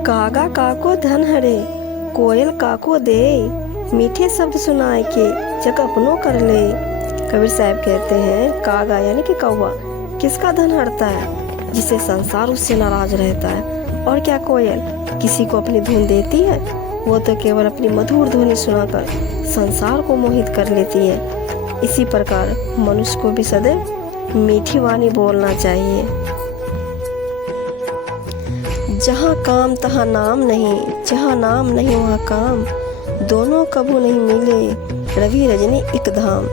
कागा काको धन हरे, कोयल काको दे, मीठे शब्द सुनाए के जग अपनों कर ले। कबीर साहब कहते हैं कागा यानी कि कौवा किसका धन हरता है, जिससे संसार उससे नाराज रहता है। और क्या कोयल किसी को अपनी धुन देती है? वो तो केवल अपनी मधुर ध्वनि सुनाकर संसार को मोहित कर लेती है। इसी प्रकार मनुष्य को भी सदैव मीठी वाणी बोलना चाहिए। जहाँ काम तहाँ नाम नहीं, जहाँ नाम नहीं वहाँ काम, दोनों कबू नहीं मिले रवि रजनी एक धाम।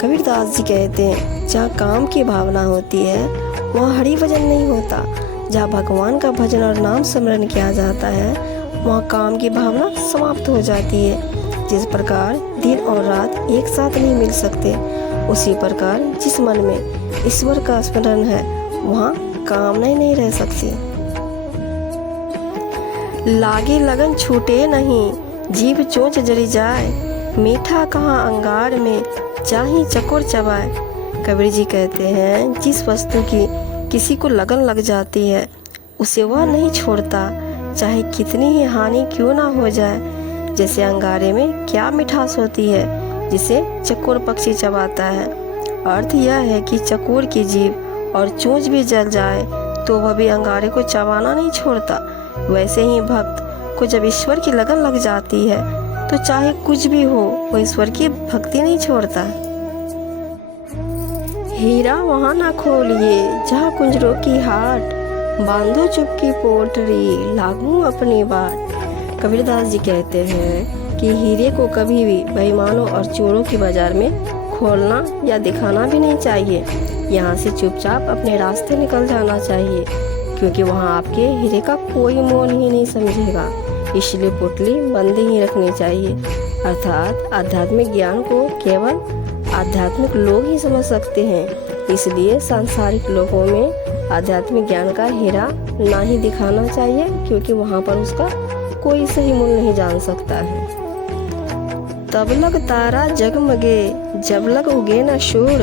कबीरदास जी कहते हैं जहाँ काम की भावना होती है वहाँ हरि भजन नहीं होता। जहाँ भगवान का भजन और नाम स्मरण किया जाता है वहाँ काम की भावना समाप्त हो जाती है। जिस प्रकार दिन और रात एक साथ नहीं मिल सकते, उसी प्रकार जिस मन में ईश्वर का स्मरण है वहाँ कामना ही नहीं रह सकती। लागे लगन छूटे नहीं, जीभ चोंच जरी जाए, मीठा कहाँ अंगार में चाही चकोर चबाए। कबीर जी कहते हैं जिस वस्तु की किसी को लगन लग जाती है उसे वह नहीं छोड़ता, चाहे कितनी ही हानि क्यों ना हो जाए। जैसे अंगारे में क्या मिठास होती है जिसे चकोर पक्षी चबाता है। अर्थ यह है कि चकोर की जीभ और चोंच भी जल जाए तो वह भी अंगारे को चबाना नहीं छोड़ता। वैसे ही भक्त को जब ईश्वर की लगन लग जाती है तो चाहे कुछ भी हो वो ईश्वर की भक्ति नहीं छोड़ता। हीरा वहाँ ना खोलिए जहाँ कुंजरों की हाट, बांधो चुपकी पोटरी लागू अपनी बात। कबीरदास जी कहते हैं कि हीरे को कभी भी बेईमानों और चोरों की बाजार में खोलना या दिखाना भी नहीं चाहिए। यहाँ से चुपचाप अपने रास्ते निकल जाना चाहिए, क्योंकि वहाँ आपके हीरे का कोई मोल ही नहीं समझेगा। इसलिए पुतली बंदी ही रखनी चाहिए। अर्थात आध्यात्मिक ज्ञान को केवल आध्यात्मिक लोग ही समझ सकते हैं। इसलिए सांसारिक लोगों में आध्यात्मिक ज्ञान का हीरा ना ही दिखाना चाहिए, क्योंकि वहाँ पर उसका कोई सही मूल्य नहीं जान सकता है। तब लग तारा जगमगे जब लग उगे न शूर,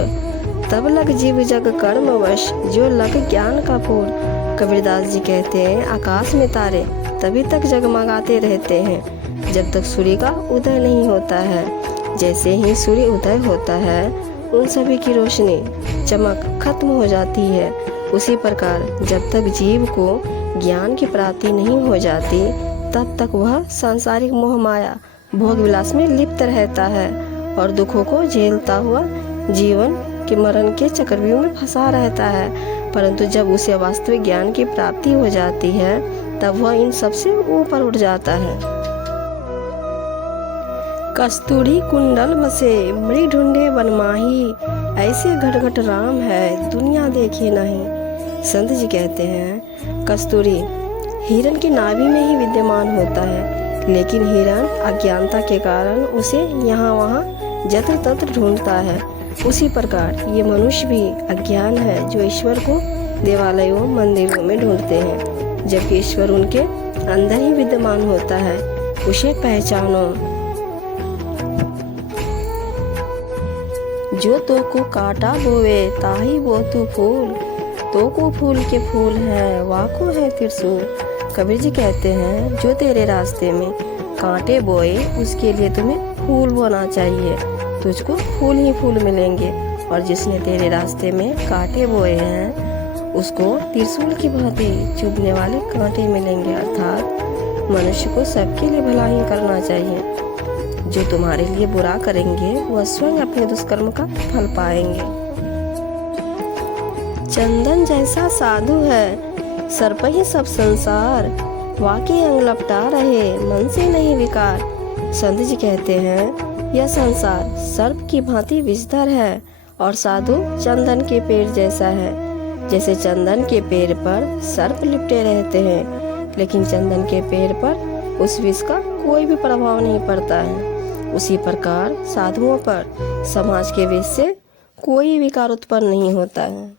तब लग जीव जग कर्म वश जो लग ज्ञान का पूर। कबीरदास जी कहते हैं आकाश में तारे तभी तक जगमगाते रहते हैं जब तक सूर्य का उदय नहीं होता है। जैसे ही सूर्य उदय होता है उन सभी की रोशनी चमक खत्म हो जाती है। उसी प्रकार जब तक जीव को ज्ञान की प्राप्ति नहीं हो जाती तब तक वह सांसारिक मोह माया भोग विलास में लिप्त रहता है और दुखों को झेलता हुआ जीवन के मरण के चक्रव्यूह में फंसा रहता है। परंतु जब उसे वास्तविक ज्ञान की प्राप्ति हो जाती है तब वह इन सबसे ऊपर उठ जाता है। कस्तूरी कुंडल बसे मृग ढूंढे बनमाही, ऐसे घट घट राम है दुनिया देखे नहीं। संत जी कहते हैं कस्तूरी हिरण की नाभि में ही विद्यमान होता है, लेकिन हिरण अज्ञानता के कारण उसे यहाँ वहाँ जत्र तत्र ढूंढता है। उसी प्रकार ये मनुष्य भी अज्ञान है जो ईश्वर को देवालयों मंदिरों में ढूंढते हैं, जबकि ईश्वर उनके अंदर ही विद्यमान होता है। उसे पहचानो। जो तो को काटा बोवे ताही बो तू फूल, तो को फूल के फूल है वाको है त्रिशूल। कबीर जी कहते हैं जो तेरे रास्ते में कांटे बोए उसके लिए तुम्हें फूल बोना चाहिए, तुझको फूल ही फूल मिलेंगे। और जिसने तेरे रास्ते में कांटे बोए हैं उसको त्रिशूल की भांति चुभने वाले कांटे मिलेंगे। अर्थात मनुष्य को सबके लिए भला ही करना चाहिए। जो तुम्हारे लिए बुरा करेंगे वह स्वयं अपने दुष्कर्म का फल पाएंगे। चंदन जैसा साधु है सर पर ही सब संसार, वाके अंग लपटा रहे मन से नहीं विकार। संत जी कहते हैं यह संसार सर्प की भांति विषधर है और साधु चंदन के पेड़ जैसा है। जैसे चंदन के पेड़ पर सर्प लिपटे रहते हैं, लेकिन चंदन के पेड़ पर उस विष का कोई भी प्रभाव नहीं पड़ता है। उसी प्रकार साधुओं पर समाज के विष से कोई विकार उत्पन्न नहीं होता है।